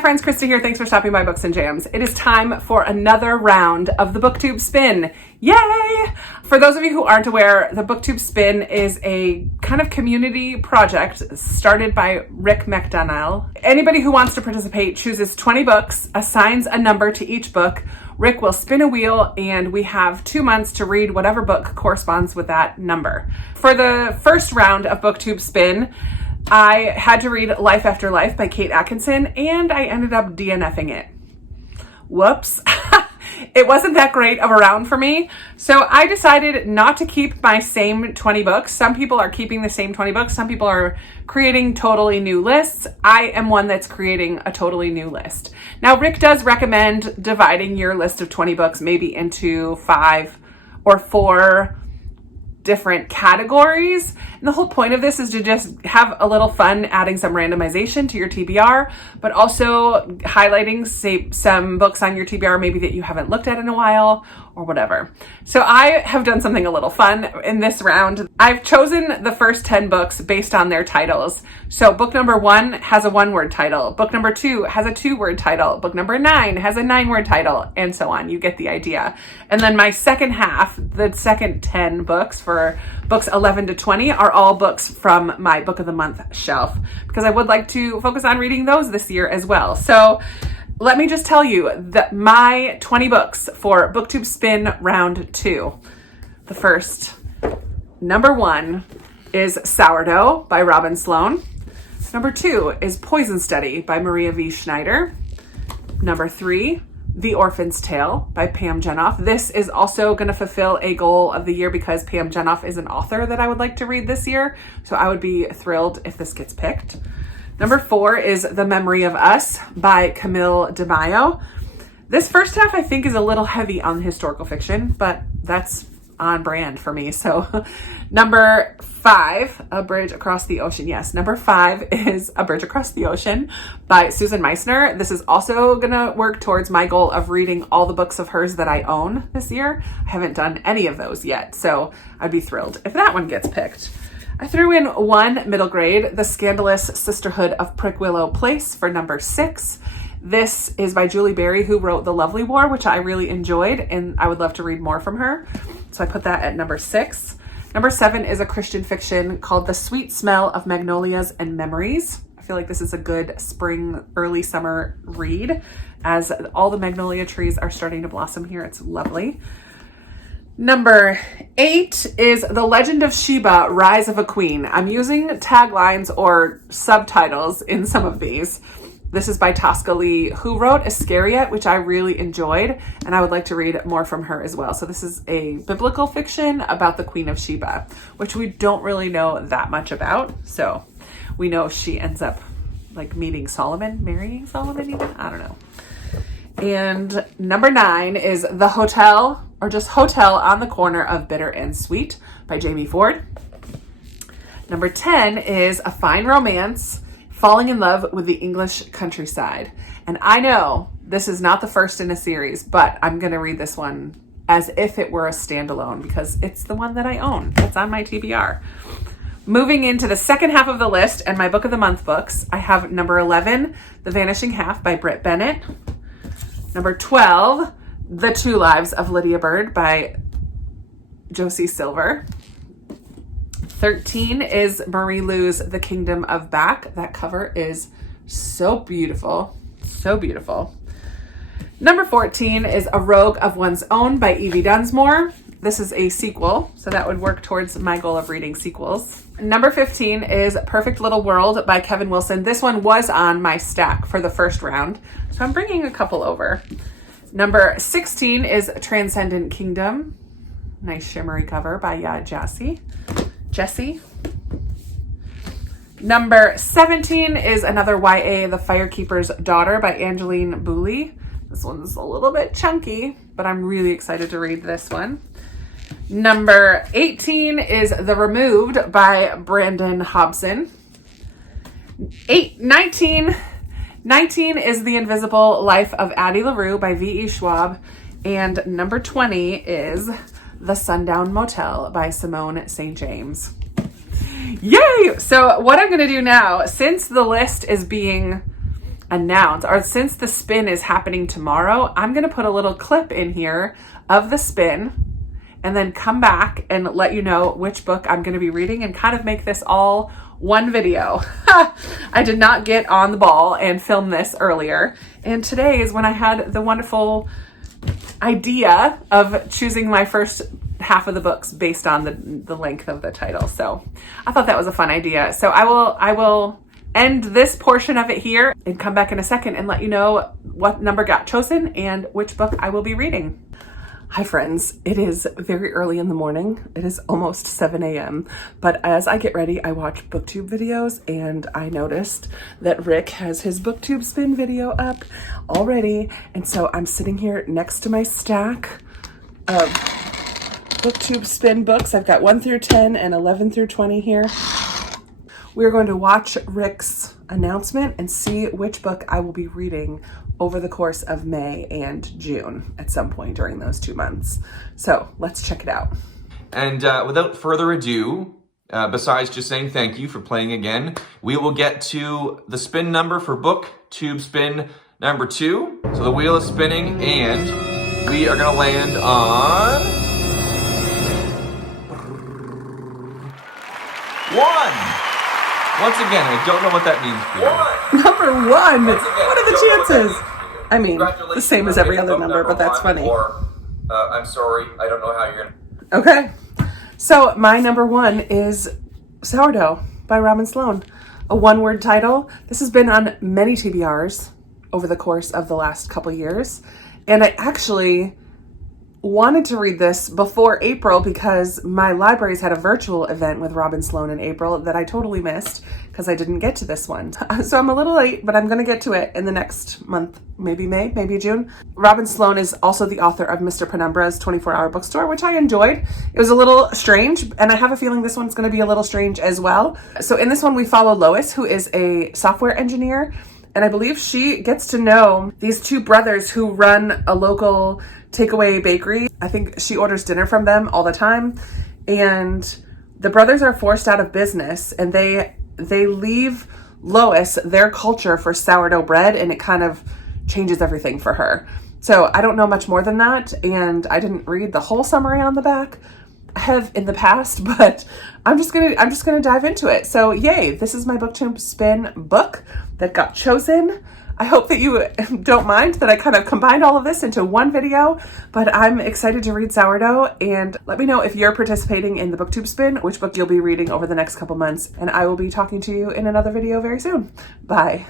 Hi friends, Krista here. Thanks for stopping by Books and Jams. It is time for another round of the Booktube Spin. Yay! For those of you who aren't aware, the Booktube Spin is a kind of community project started by Rick McDonnell. Anybody who wants to participate chooses 20 books, assigns a number to each book. Rick will spin a wheel and we have 2 months to read whatever book corresponds with that number. For the first round of Booktube Spin, I had to read Life After Life by Kate Atkinson, and I ended up DNFing it. Whoops. It wasn't that great of a round for me, so I decided not to keep my same 20 books. Some people are keeping the same 20 books. Some people are creating totally new lists. I am one that's creating a totally new list. Now, Rick does recommend dividing your list of 20 books maybe into 5 or 4 different categories. And the whole point of this is to just have a little fun adding some randomization to your TBR, but also highlighting, say, some books on your TBR maybe that you haven't looked at in a while or whatever. So I have done something a little fun in this round. I've chosen the first 10 books based on their titles. So book number 1 has a 1-word title. Book number 2 has a 2-word title. Book number 9 has a 9-word title, and so on. You get the idea. And then my second half, the second 10 books for books 11 to 20 are all books from my Book of the Month shelf, because I would like to focus on reading those this year as well. So let me just tell you that my 20 books for Booktube Spin round 2. The first, number 1 is Sourdough by Robin Sloan. Number 2 is Poison Study by Maria V. Schneider. Number 3, The Orphan's Tale by Pam Jenoff. This is also going to fulfill a goal of the year because Pam Jenoff is an author that I would like to read this year. So I would be thrilled if this gets picked. Number 4 is The Memory of Us by Camille DeMaio. This first half I think is a little heavy on historical fiction, but that's on brand for me. So number 5, A Bridge Across the Ocean. Yes, number 5 is A Bridge Across the Ocean by Susan Meissner. This is also going to work towards my goal of reading all the books of hers that I own this year. I haven't done any of those yet, so I'd be thrilled if that one gets picked. I threw in 1 middle grade, The Scandalous Sisterhood of Prickwillow Place for number 6. This is by Julie Berry, who wrote The Lovely War, which I really enjoyed, and I would love to read more from her. So I put that at number 6. Number 7 is a Christian fiction called The Sweet Smell of Magnolias and Memories. I feel like this is a good spring, early summer read, as all the magnolia trees are starting to blossom here. It's lovely. Number 8 is The Legend of Sheba, Rise of a Queen. I'm using taglines or subtitles in some of these. This is by Tosca Lee, who wrote Iscariot, which I really enjoyed, and I would like to read more from her as well. So this is a biblical fiction about the Queen of Sheba, which we don't really know that much about. So we know she ends up like meeting Solomon, marrying Solomon even? I don't know. And number 9 is The Hotel, or just Hotel on the Corner of Bitter and Sweet by Jamie Ford. Number 10 is A Fine Romance, Falling in Love with the English Countryside. And I know this is not the first in a series, but I'm going to read this one as if it were a standalone because it's the one that I own. It's on my TBR. Moving into the second half of the list and my Book of the Month books, I have number 11, The Vanishing Half by Britt Bennett. Number 12, The Two Lives of Lydia Bird by Josie Silver. 13 is Marie Lu's The Kingdom of Back. That cover is so beautiful, so beautiful. Number 14 is A Rogue of One's Own by Evie Dunsmore. This is a sequel, so that would work towards my goal of reading sequels. Number 15 is Perfect Little World by Kevin Wilson. This one was on my stack for the first round, so I'm bringing a couple over. Number 16 is Transcendent Kingdom. Nice shimmery cover by Jessie. Number 17 is another YA, The Firekeeper's Daughter by Angeline Booley. This one's a little bit chunky, but I'm really excited to read this one. Number 18 is The Removed by Brandon Hobson. 19 is The Invisible Life of Addie LaRue by V.E. Schwab. And number 20 is The Sundown Motel by Simone St. James. Yay! So what I'm going to do now, since the list is being announce, or since the spin is happening tomorrow, I'm going to put a little clip in here of the spin and then come back and let you know which book I'm going to be reading and kind of make this all one video. I did not get on the ball and film this earlier. And today is when I had the wonderful idea of choosing my first half of the books based on the length of the title. So I thought that was a fun idea. So I will end this portion of it here and come back in a second and let you know what number got chosen and which book I will be reading. Hi friends, it is very early in the morning. It is almost 7 a.m. But as I get ready, I watch Booktube videos and I noticed that Rick has his Booktube Spin video up already. And so I'm sitting here next to my stack of Booktube Spin books. I've got 1 through 10 and 11 through 20 here. We're going to watch Rick's announcement and see which book I will be reading over the course of May and June at some point during those 2 months. So let's check it out. And without further ado, besides just saying thank you for playing again, we will get to the spin number for Booktube Spin number 2. So the wheel is spinning and we are gonna land on 1. Once again, I don't know what that means for you. Number 1! What are the chances? I mean, the same as every other number, but that's funny. Or, I'm sorry, I don't know how you're gonna... Okay, so my number 1 is Sourdough by Robin Sloan. A one-word title. This has been on many TBRs over the course of the last couple years. And I actually wanted to read this before April because my libraries had a virtual event with Robin Sloan in April that I totally missed because I didn't get to this one. So I'm a little late, but I'm going to get to it in the next month, maybe May, maybe June. Robin Sloan is also the author of Mr. Penumbra's 24-Hour Bookstore, which I enjoyed. It was a little strange, and I have a feeling this one's going to be a little strange as well. So in this one, we follow Lois, who is a software engineer, and I believe she gets to know these 2 brothers who run a local takeaway bakery. I think she orders dinner from them all the time. And the brothers are forced out of business and they leave Lois their culture for sourdough bread, and it kind of changes everything for her. So I don't know much more than that, and I didn't read the whole summary on the back. I have in the past, but I'm just gonna dive into it. So yay, this is my Booktube Spin book that got chosen. I hope that you don't mind that I kind of combined all of this into one video, but I'm excited to read Sourdough, and let me know if you're participating in the Booktube Spin, which book you'll be reading over the next couple months, and I will be talking to you in another video very soon. Bye.